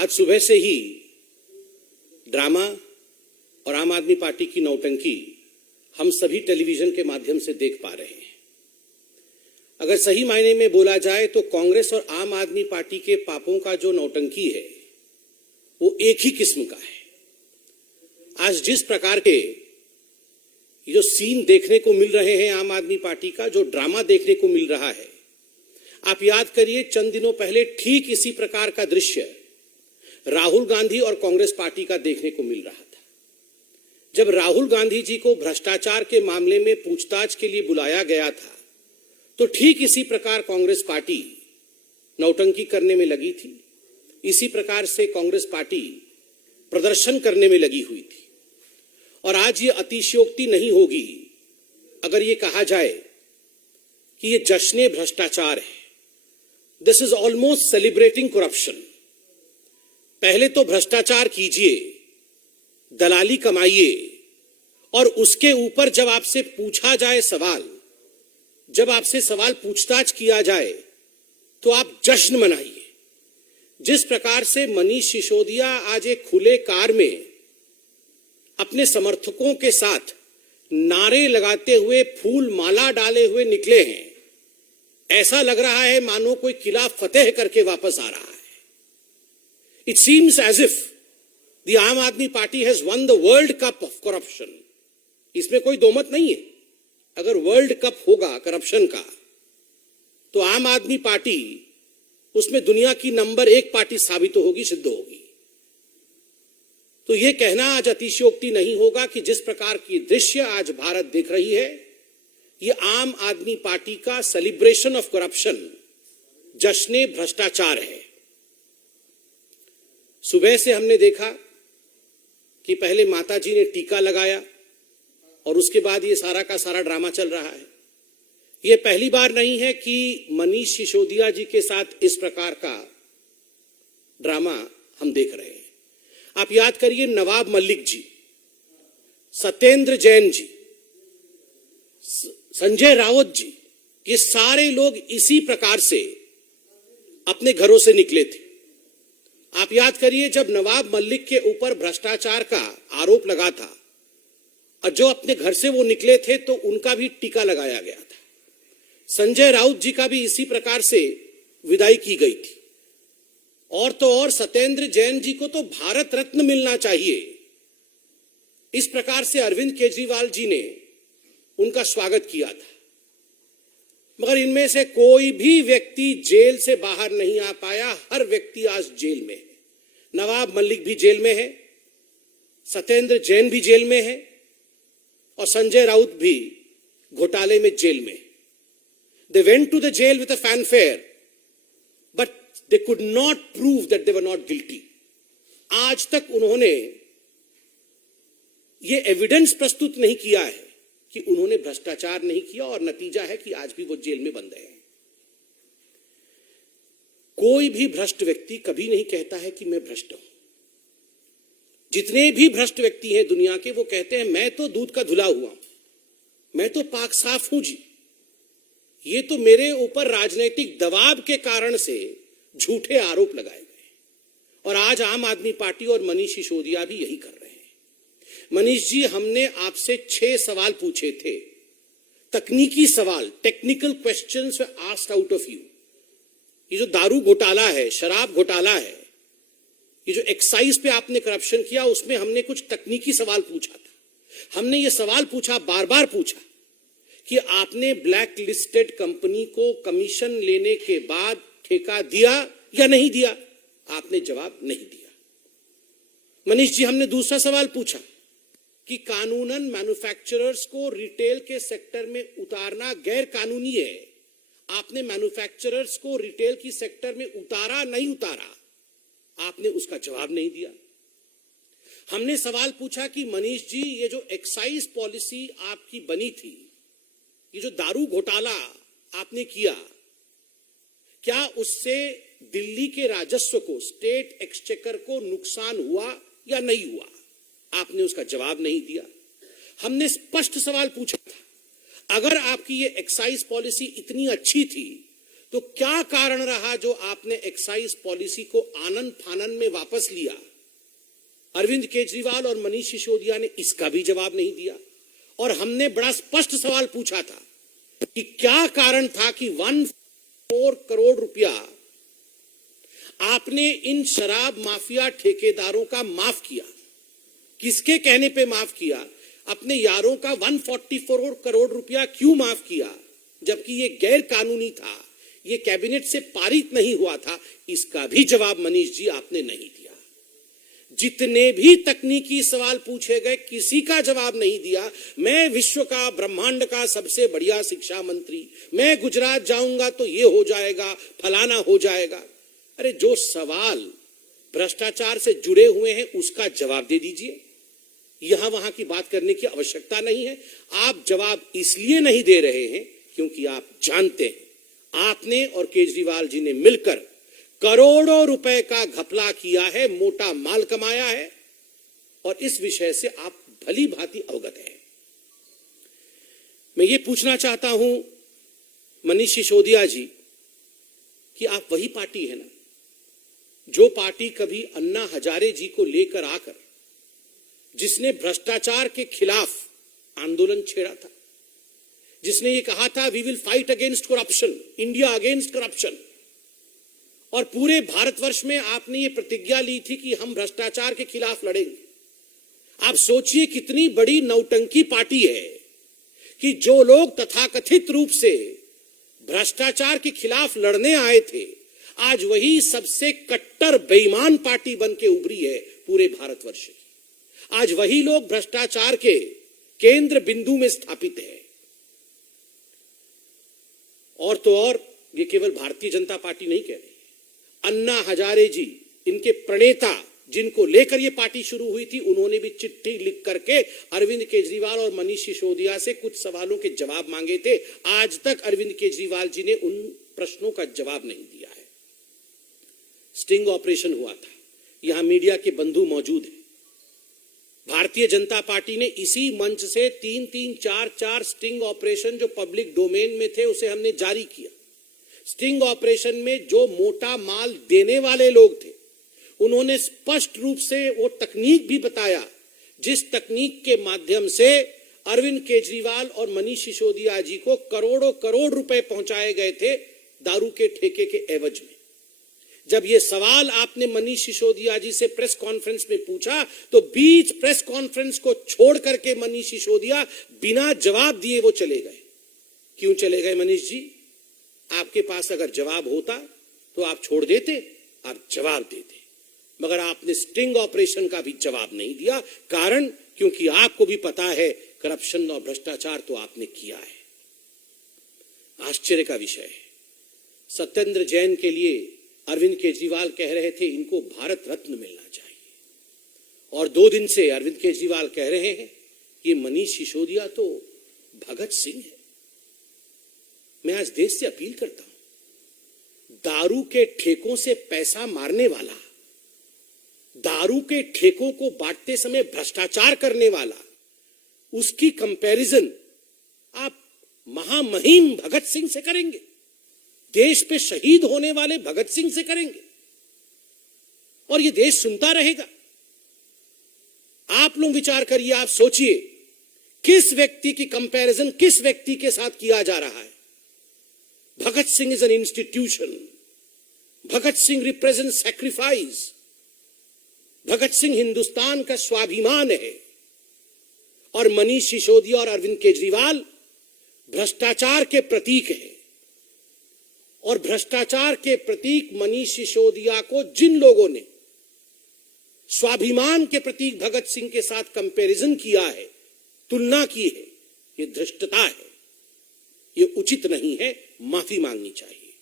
आज सुबह से ही ड्रामा और आम आदमी पार्टी की नौटंकी हम सभी टेलीविजन के माध्यम से देख पा रहे हैं। अगर सही मायने में बोला जाए तो कांग्रेस और आम आदमी पार्टी के पापों का जो नौटंकी है वो एक ही किस्म का है। आज जिस प्रकार के जो सीन देखने को मिल रहे हैं आम आदमी पार्टी का, जो ड्रामा देखने को मिल रहा है, आप याद करिए चंद दिनों पहले ठीक इसी प्रकार का दृश्य राहुल गांधी और कांग्रेस पार्टी का देखने को मिल रहा था। जब राहुल गांधी जी को भ्रष्टाचार के मामले में पूछताछ के लिए बुलाया गया था तो ठीक इसी प्रकार कांग्रेस पार्टी नौटंकी करने में लगी थी। इसी प्रकार से कांग्रेस पार्टी प्रदर्शन करने में लगी हुई थी। और आज ये अतिशयोक्ति नहीं होगी अगर ये कहा जाए कि ये जश्न भ्रष्टाचार है। This is almost celebrating corruption. पहले तो भ्रष्टाचार कीजिए, दलाली कमाइए, और उसके ऊपर जब आपसे पूछा जाए सवाल, जब आपसे सवाल पूछताछ किया जाए तो आप जश्न मनाइए। जिस प्रकार से मनीष सिसोदिया आज एक खुले कार में अपने समर्थकों के साथ नारे लगाते हुए, फूल माला डाले हुए निकले हैं, ऐसा लग रहा है मानो कोई किला फतेह करके वापस आ रहा है। It seems as if the Aam Aadmi party has won the world cup of corruption. इसमें कोई दो मत नहीं है। अगर वर्ल्ड कप होगा करप्शन का तो आम आदमी पार्टी उसमें दुनिया की नंबर 1 पार्टी साबित होगी, सिद्ध होगी। तो यह कहना आज अतिशयोक्ति नहीं होगा कि जिस प्रकार की दृश्य आज भारत देख रही है, यह आम आदमी पार्टी का सेलिब्रेशन ऑफ करप्शन, जश्न भ्रष्टाचार है। सुबह से हमने देखा कि पहले माताजी ने टीका लगाया और उसके बाद ये सारा का सारा ड्रामा चल रहा है। ये पहली बार नहीं है कि मनीष सिसोदिया जी के साथ इस प्रकार का ड्रामा हम देख रहे हैं। आप याद करिए, नवाब मलिक जी, सत्येंद्र जैन जी, संजय राउत जी, ये सारे लोग इसी प्रकार से अपने घरों से निकले थे। आप याद करिए, जब नवाब मलिक के ऊपर भ्रष्टाचार का आरोप लगा था और जो अपने घर से वो निकले थे तो उनका भी टीका लगाया गया था। संजय राउत जी का भी इसी प्रकार से विदाई की गई थी। और तो और सत्येंद्र जैन जी को तो भारत रत्न मिलना चाहिए। इस प्रकार से अरविंद केजरीवाल जी ने उनका स्वागत किया था। मगर इनमें से कोई भी व्यक्ति जेल से बाहर नहीं आ पाया। हर व्यक्ति आज जेल में है। नवाब मलिक भी जेल में है, सत्येंद्र जैन भी जेल में है और संजय राउत भी घोटाले में जेल में। They went to the jail with a fanfare, but they could not prove that they were not guilty. आज तक उन्होंने ये एविडेंस प्रस्तुत नहीं किया है कि उन्होंने भ्रष्टाचार नहीं किया, और नतीजा है कि आज भी वो जेल में बंद है। कोई भी भ्रष्ट व्यक्ति कभी नहीं कहता है कि मैं भ्रष्ट हूं। जितने भी भ्रष्ट व्यक्ति हैं दुनिया के, वो कहते हैं मैं तो दूध का धुला हुआ हूं, मैं तो पाक साफ हूं जी। ये तो मेरे ऊपर राजनीतिक दबाव के कारण से झूठे आरोप लगाए गए। और आज आम आदमी पार्टी और मनीष सिसोदिया भी यही कर रहे हैं। मनीष जी, हमने आपसे 6 सवाल पूछे थे, तकनीकी सवाल, technical questions were asked out of you. ये जो दारू घोटाला है, शराब घोटाला है, ये जो एक्साइज पे आपने करप्शन किया, उसमें हमने कुछ तकनीकी सवाल पूछा था। हमने ये सवाल पूछा, बार बार पूछा, कि आपने ब्लैक लिस्टेड कंपनी को कमीशन लेने के बाद ठेका दिया या नहीं दिया। आपने जवाब नहीं दिया। मनीष जी, हमने दूसरा सवाल पूछा कि कानूनन मैन्युफैक्चरर्स को रिटेल के सेक्टर में उतारना गैर कानूनी है। आपने मैन्युफैक्चरर्स को रिटेल की सेक्टर में उतारा नहीं उतारा। आपने उसका जवाब नहीं दिया। हमने सवाल पूछा कि मनीष जी, ये जो एक्साइज पॉलिसी आपकी बनी थी, ये जो दारू घोटाला आपने किया, क्या उससे दिल्ली के राजस्व को, स्टेट एक्सचेकर को नुकसान हुआ या नहीं हुआ? आपने उसका जवाब नहीं दिया। हमने स्पष्ट सवाल पूछा था, अगर आपकी ये एक्साइज पॉलिसी इतनी अच्छी थी तो क्या कारण रहा जो आपने एक्साइज पॉलिसी को आनन फानन में वापस लिया? अरविंद केजरीवाल और मनीष सिसोदिया ने इसका भी जवाब नहीं दिया। और हमने बड़ा स्पष्ट सवाल पूछा था कि क्या कारण था कि 1.4 करोड़ रुपया आपने इन शराब माफिया ठेकेदारों का माफ किया। किसके कहने पे माफ किया? अपने यारों का 144 करोड़ रुपया क्यों माफ किया, जबकि यह गैर कानूनी था, ये कैबिनेट से पारित नहीं हुआ था? इसका भी जवाब मनीष जी आपने नहीं दिया। जितने भी तकनीकी सवाल पूछे गए किसी का जवाब नहीं दिया। मैं विश्व का, ब्रह्मांड का सबसे बढ़िया शिक्षा मंत्री, मैं गुजरात जाऊंगा तो ये हो जाएगा, फलाना हो जाएगा। अरे जो सवाल भ्रष्टाचार से जुड़े हुए हैं उसका जवाब दे दीजिए। यहां वहां की बात करने की आवश्यकता नहीं है। आप जवाब इसलिए नहीं दे रहे हैं क्योंकि आप जानते हैं आपने और केजरीवाल जी ने मिलकर करोड़ों रुपए का घपला किया है, मोटा माल कमाया है, और इस विषय से आप भली भांति अवगत हैं। मैं ये पूछना चाहता हूं मनीष सिसोदिया जी कि आप वही पार्टी है ना जो पार्टी कभी अन्ना हजारे जी को लेकर आकर जिसने भ्रष्टाचार के खिलाफ आंदोलन छेड़ा था, जिसने ये कहा था we will fight against corruption, India against corruption, और पूरे भारतवर्ष में आपने ये प्रतिज्ञा ली थी कि हम भ्रष्टाचार के खिलाफ लड़ेंगे। आप सोचिए कितनी बड़ी नौटंकी पार्टी है कि जो लोग तथाकथित रूप से भ्रष्टाचार के खिलाफ लड़ने आए थे, आज वही सबसे कट्टर बेईमान पार्टी बन के उभरी है पूरे भारतवर्ष की। आज वही लोग भ्रष्टाचार के केंद्र बिंदु में स्थापित है। और तो और ये केवल भारतीय जनता पार्टी नहीं कह रही, अन्ना हजारे जी, इनके प्रणेता जिनको लेकर ये पार्टी शुरू हुई थी, उन्होंने भी चिट्ठी लिख करके अरविंद केजरीवाल और मनीष सिसोदिया से कुछ सवालों के जवाब मांगे थे। आज तक अरविंद केजरीवाल जी ने उन प्रश्नों का जवाब नहीं दिया है। स्टिंग ऑपरेशन हुआ था, यहां मीडिया के बंधु मौजूद हैं। भारतीय जनता पार्टी ने इसी मंच से 3-3, 4-4 स्टिंग ऑपरेशन जो पब्लिक डोमेन में थे उसे हमने जारी किया। स्टिंग ऑपरेशन में जो मोटा माल देने वाले लोग थे उन्होंने स्पष्ट रूप से वो तकनीक भी बताया जिस तकनीक के माध्यम से अरविंद केजरीवाल और मनीष सिसोदिया जी को करोड़ों करोड़ रुपए पहुंचाए गए थे दारू के ठेके के एवज में। जब ये सवाल आपने मनीष सिसोदिया जी से प्रेस कॉन्फ्रेंस में पूछा तो बीच प्रेस कॉन्फ्रेंस को छोड़ करके मनीष सिसोदिया बिना जवाब दिए वो चले गए। क्यों चले गए मनीष जी? आपके पास अगर जवाब होता तो आप छोड़ देते, आप जवाब देते, मगर आपने स्टिंग ऑपरेशन का भी जवाब नहीं दिया। कारण क्योंकि आपको भी पता है करप्शन और भ्रष्टाचार तो आपने किया है। आश्चर्य का विषय है, सत्येंद्र जैन के लिए अरविंद केजरीवाल कह रहे थे इनको भारत रत्न मिलना चाहिए, और 2 दिन से अरविंद केजरीवाल कह रहे हैं कि मनीष सिसोदिया तो भगत सिंह है। मैं आज देश से अपील करता हूं, दारू के ठेकों से पैसा मारने वाला, दारू के ठेकों को बांटते समय भ्रष्टाचार करने वाला, उसकी कंपैरिजन आप महामहिम भगत सिंह से करेंगे, देश पे शहीद होने वाले भगत सिंह से करेंगे, और ये देश सुनता रहेगा। आप लोग विचार करिए, आप सोचिए किस व्यक्ति की कंपैरिजन किस व्यक्ति के साथ किया जा रहा है। Bhagat Singh is an institution, Bhagat Singh represent sacrifice, Bhagat Singh Hindustan का स्वाभिमान है, और मनीष सिसोदिया और अरविंद केजरीवाल भ्रष्टाचार के प्रतीक है। और भ्रष्टाचार के प्रतीक मनीष सिसोदिया को जिन लोगों ने स्वाभिमान के प्रतीक भगत सिंह के साथ कंपैरिजन किया है, तुलना की है, ये धृष्टता है, ये उचित नहीं है, माफी मांगनी चाहिए।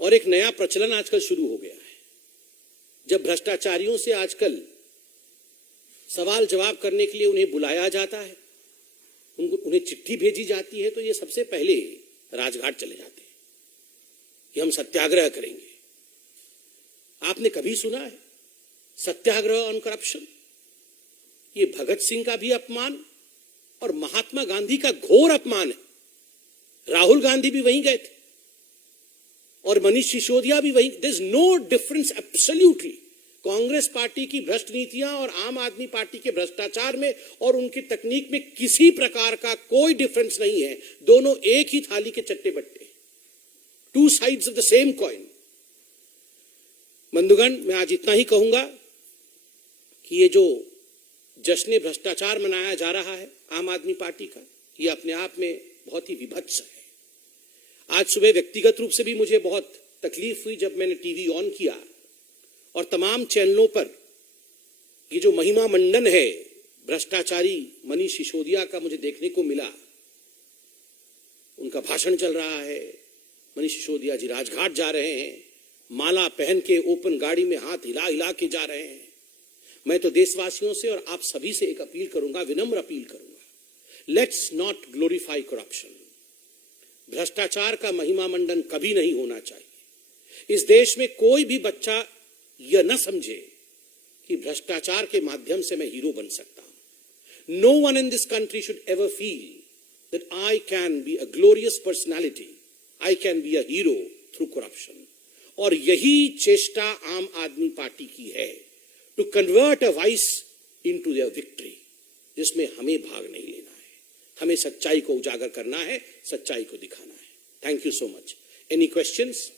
और एक नया प्रचलन आजकल शुरू हो गया है, जब भ्रष्टाचारियों से आजकल सवाल जवाब करने के लिए उन्हें बुलाया जाता है, उन्हें चिट्ठी भेजी जाती है, तो ये सबसे पहले राजघाट चले जाते हैं कि हम सत्याग्रह करेंगे। आपने कभी सुना है सत्याग्रह ऑन करप्शन? ये भगत सिंह का भी अपमान और महात्मा गांधी का घोर अपमान है। राहुल गांधी भी वहीं गए थे और मनीष सिसोदिया भी वहीं। There is no difference absolutely Congress party की भ्रष्ट नीतियां और आम आदमी पार्टी के भ्रष्टाचार में और उनकी तकनीक में किसी प्रकार का कोई डिफरेंस नहीं है। दोनों एक ही थाली के चट्टे बट्टे, two sides of the same coin. बंधुगण, मैं आज इतना ही कहूंगा कि ये जो जश्न भ्रष्टाचार मनाया जा रहा है आम आदमी पार्टी का, ये अपने आप में बहुत ही विभत्स है। आज सुबह व्यक्तिगत रूप से भी मुझे बहुत तकलीफ हुई जब मैंने टीवी ऑन किया और तमाम चैनलों पर ये जो महिमा मंडन है भ्रष्टाचारी मनीष सिसोदिया का मुझे देखने को मिला। उनका भाषण चल रहा है, मनीष सिसोदिया जी राजघाट जा रहे हैं, माला पहन के ओपन गाड़ी में हाथ हिला हिला के जा रहे हैं। मैं तो देशवासियों से और आप सभी से एक अपील करूंगा, विनम्र अपील करूंगा, लेट्स नॉट ग्लोरीफाई करप्शन। भ्रष्टाचार का महिमा मंडन कभी नहीं होना चाहिए। इस देश में कोई भी बच्चा यह न समझे कि भ्रष्टाचार के माध्यम से मैं हीरो बन सकता हूं। No one in this country should ever feel that I can be a glorious personality, I can be a hero through corruption. और यही चेष्टा आम आदमी पार्टी की है, to convert a vice into their victory, जिसमें हमें भाग नहीं लेना है। हमें सच्चाई को उजागर करना है, सच्चाई को दिखाना है। Thank you so much. Any questions?